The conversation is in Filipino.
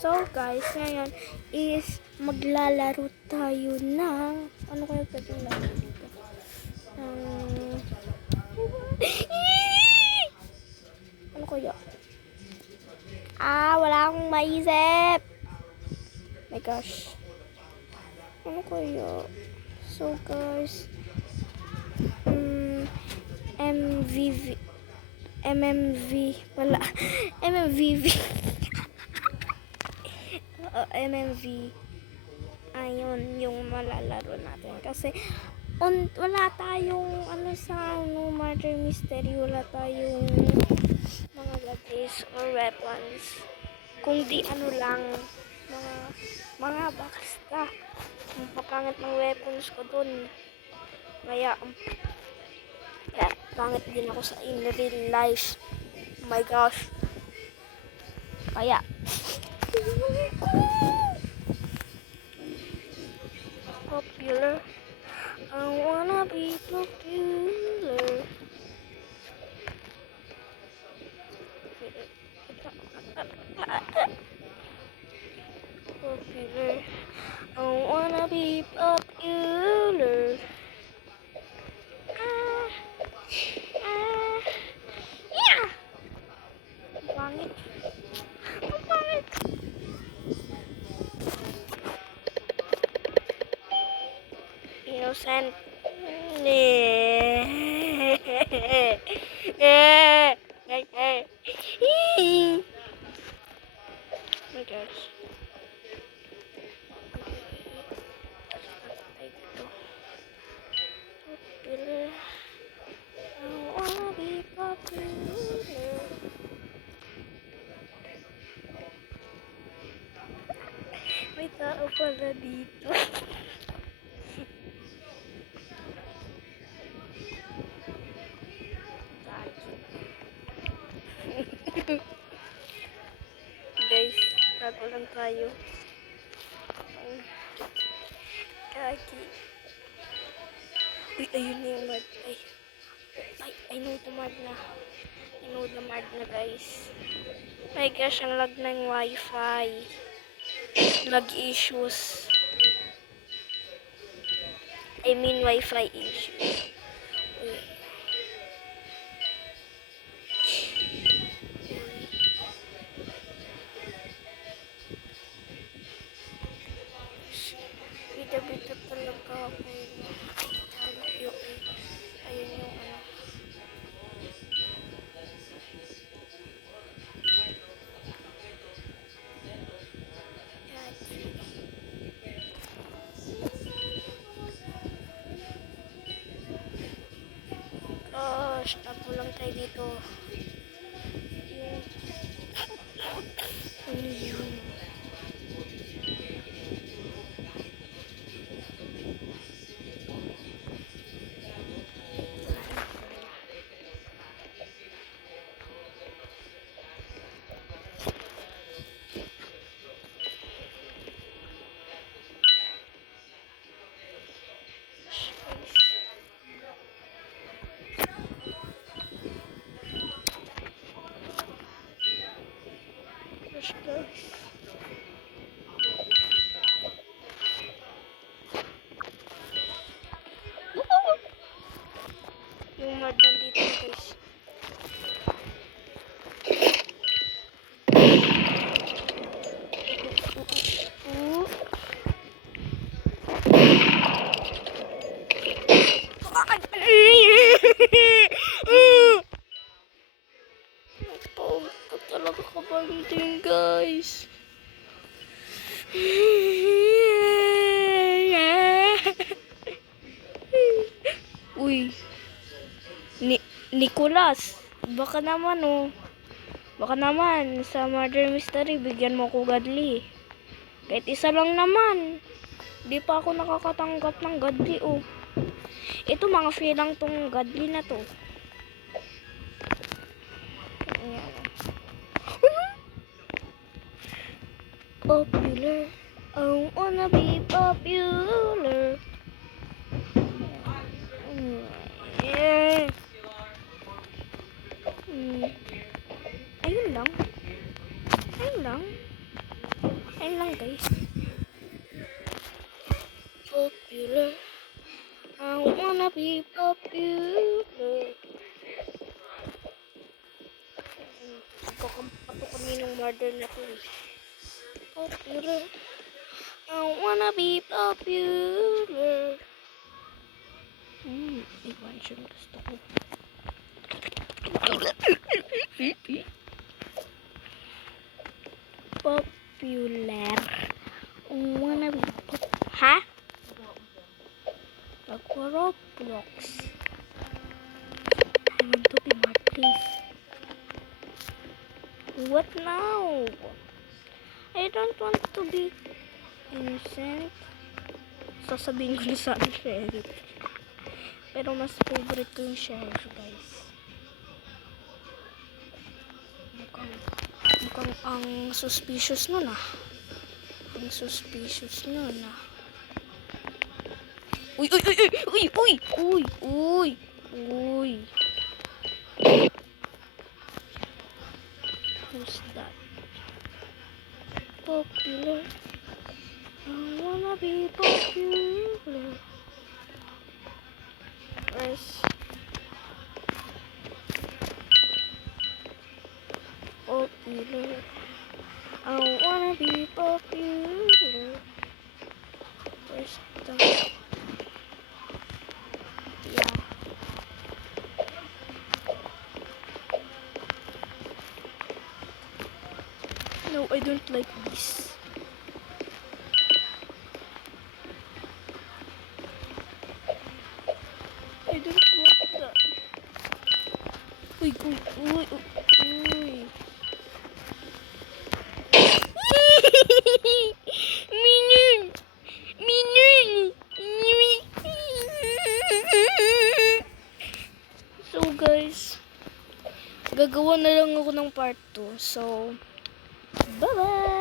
So guys, ngayon is maglalaro tayo ng ano kaya pwedeng laro dito? Ano kaya? Wala akong maisip. My gosh. Ano kaya? So guys, MMV pala. MMVV. MMV. Ayun yung malalaro natin kasi wala tayong murder mystery, wala tayong mga gadgets or weapons, kundi lang mga basta ang papangit ng weapons ko dun, kaya pangit din ako sa in real life. Oh my gosh, kaya popular. I wanna be popular. Popular. I wanna be popular. Yeah. Ang pangit. Ang pangit. Innocent. My gosh. Popular. I wanna be popular. May tao pala dito. Guys, tago lang tayo. Kaki. Uy, ayun na yung mad. I know the mad na. I know the mad na, guys. My gosh, ang lag ng wifi. Lag issues. I mean wifi issues. Uy. Bida-bida talaga ako. Ayun yung ano. Gosh, tapo lang tayo dito. Ano yun? Gosh, guys. Yung mad nandito, guys. Ito talaga kabanting, guys. Uy. Nicholas, baka naman baka naman sa murder mystery bigyan mo ko godly. Kahit isa lang naman. Di pa ako nakakatanggap ng godly Ito mga free lang tong godly na to. Ayan. Popular. I wanna be popular. Yeah. Ayun lang. Ayun lang guys. Popular. I wanna be popular. Pagkakampato kami ng murder na to eh. Popular. I wanna be popular. Iwan siya gusto ko. Popular. I wanna be ha? Roblox. I want to be mad, please. What now? I don't want to be innocent. Sasabihin ko na sana sheriff. Pero mas favorite ko yung sheriff, guys. Mukhang ang suspicious nun ah. Ang suspicious nun ah. Uy, uy, uy, uy, uy, uy, uy, uy, uy. Who's that? Popular. I wanna be popular. Where's popular? I wanna be popular. Where's the... Yeah. No, I don't like this. I don't want that. Uy, uy, uy, uy. Minun! Minun! So guys, gagawa na lang ako ng part 2. So, bye-bye!